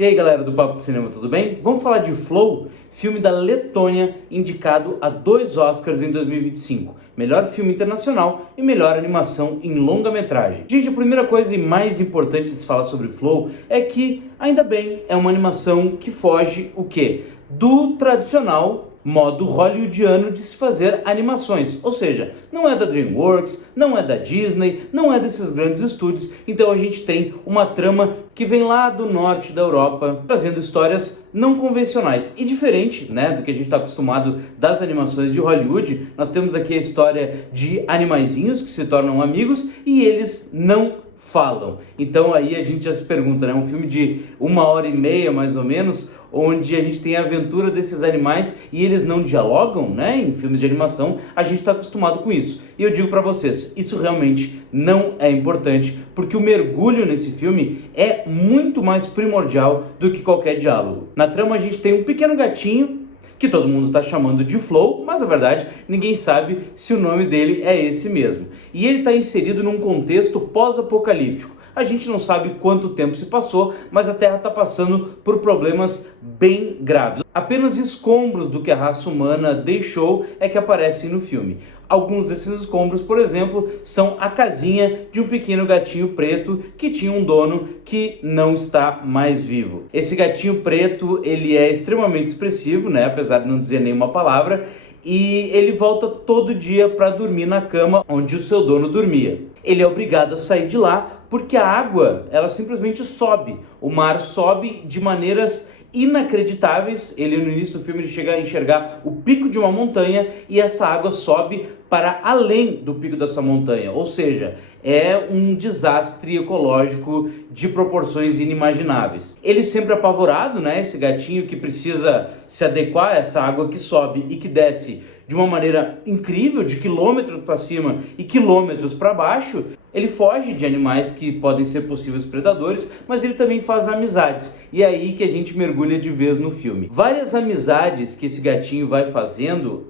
E aí galera do Papo de Cinema, tudo bem? Vamos falar de Flow, filme da Letônia indicado a 2 Oscars em 2025. Melhor filme internacional e melhor animação em longa-metragem. Gente, a primeira coisa e mais importante de se falar sobre Flow é que, ainda bem, é uma animação que foge o quê? Do tradicional modo hollywoodiano de se fazer animações, ou seja, não é da DreamWorks, não é da Disney, não é desses grandes estúdios, então a gente tem uma trama que vem lá do norte da Europa, trazendo histórias não convencionais e diferente, né, do que a gente está acostumado das animações de Hollywood. Nós temos aqui a história de animaizinhos que se tornam amigos e eles não falam. Então aí a gente já se pergunta, né, um filme de 1h30 mais ou menos, onde a gente tem a aventura desses animais e eles não dialogam, né? Em filmes de animação a gente está acostumado com isso. E eu digo para vocês, isso realmente não é importante, porque o mergulho nesse filme é muito mais primordial do que qualquer diálogo. Na trama a gente tem um pequeno gatinho que todo mundo está chamando de Flow, mas na verdade ninguém sabe se o nome dele é esse mesmo. E ele está inserido num contexto pós-apocalíptico. A gente não sabe quanto tempo se passou, mas a Terra está passando por problemas bem graves. Apenas escombros do que a raça humana deixou é que aparecem no filme. Alguns desses escombros, por exemplo, são a casinha de um pequeno gatinho preto que tinha um dono que não está mais vivo. Esse gatinho preto, ele é extremamente expressivo, né? Apesar de não dizer nenhuma palavra, e ele volta todo dia para dormir na cama onde o seu dono dormia. Ele é obrigado a sair de lá porque a água, ela simplesmente sobe. O mar sobe de maneiras inacreditáveis. Ele no início do filme ele chega a enxergar o pico de uma montanha e essa água sobe para além do pico dessa montanha, ou seja, é um desastre ecológico de proporções inimagináveis. Ele sempre apavorado, né, esse gatinho que precisa se adequar a essa água que sobe e que desce de uma maneira incrível, de quilômetros para cima e quilômetros para baixo. Ele foge de animais que podem ser possíveis predadores, mas ele também faz amizades. E é aí que a gente mergulha de vez no filme. Várias amizades que esse gatinho vai fazendo,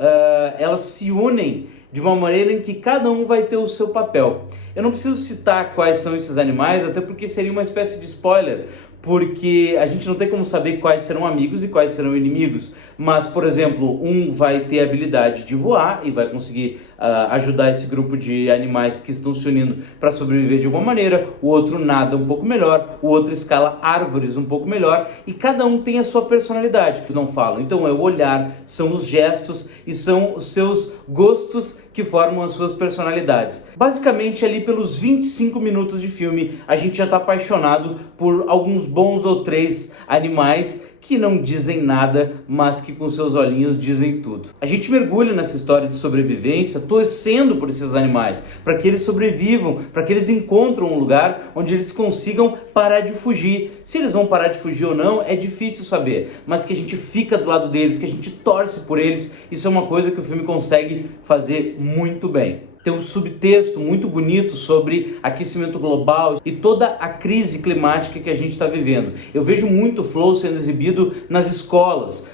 elas se unem de uma maneira em que cada um vai ter o seu papel. Eu não preciso citar quais são esses animais, até porque seria uma espécie de spoiler, porque a gente não tem como saber quais serão amigos e quais serão inimigos. Mas, por exemplo, um vai ter a habilidade de voar e vai conseguir ajudar esse grupo de animais que estão se unindo para sobreviver de alguma maneira. O outro nada um pouco melhor, o outro escala árvores um pouco melhor, e cada um tem a sua personalidade. Eles não falam, então é o olhar, são os gestos e são os seus gostos que formam as suas personalidades. Basicamente, ali pelos 25 minutos de filme, a gente já está apaixonado por alguns bons ou 3 animais que não dizem nada, mas que com seus olhinhos dizem tudo. A gente mergulha nessa história de sobrevivência, torcendo por esses animais, para que eles sobrevivam, para que eles encontrem um lugar onde eles consigam parar de fugir. Se eles vão parar de fugir ou não, é difícil saber, mas que a gente fica do lado deles, que a gente torce por eles, isso é uma coisa que o filme consegue fazer muito bem. Tem um subtexto muito bonito sobre aquecimento global e toda a crise climática que a gente está vivendo. Eu vejo muito Flow sendo exibido nas escolas,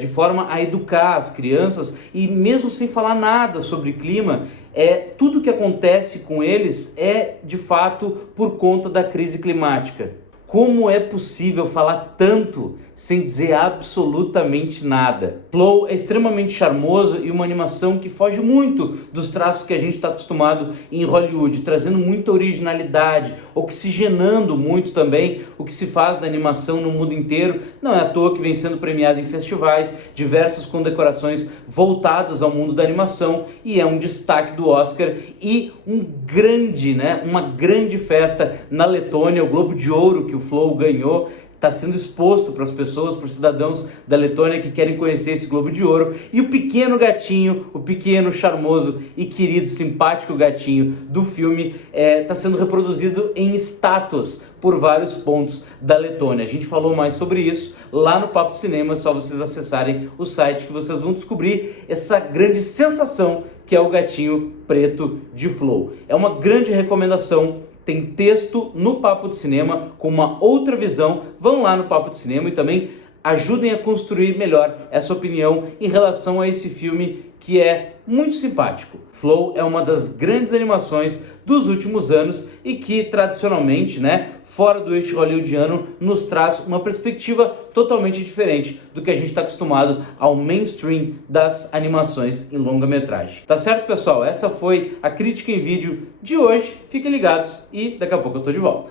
de forma a educar as crianças, e mesmo sem falar nada sobre clima, tudo que acontece com eles é de fato por conta da crise climática. Como é possível falar tanto sem dizer absolutamente nada? Flow é extremamente charmoso e uma animação que foge muito dos traços que a gente está acostumado em Hollywood, trazendo muita originalidade, oxigenando muito também o que se faz da animação no mundo inteiro. Não é à toa que vem sendo premiado em festivais, diversas condecorações voltadas ao mundo da animação, e é um destaque do Oscar e uma grande festa na Letônia. O Globo de Ouro que o Flow ganhou está sendo exposto para as pessoas, para os cidadãos da Letônia que querem conhecer esse Globo de Ouro. E o pequeno gatinho, o pequeno, charmoso e querido, simpático gatinho do filme está sendo reproduzido em estátuas por vários pontos da Letônia. A gente falou mais sobre isso lá no Papo de Cinema, é só vocês acessarem o site que vocês vão descobrir essa grande sensação que é o gatinho preto de Flow. É uma grande recomendação. Tem texto no Papo de Cinema com uma outra visão. Vão lá no Papo de Cinema e também ajudem a construir melhor essa opinião em relação a esse filme que é muito simpático. Flow é uma das grandes animações dos últimos anos e que tradicionalmente, fora do eixo hollywoodiano, nos traz uma perspectiva totalmente diferente do que a gente está acostumado ao mainstream das animações em longa-metragem. Tá certo, pessoal? Essa foi a crítica em vídeo de hoje. Fiquem ligados e daqui a pouco eu tô de volta.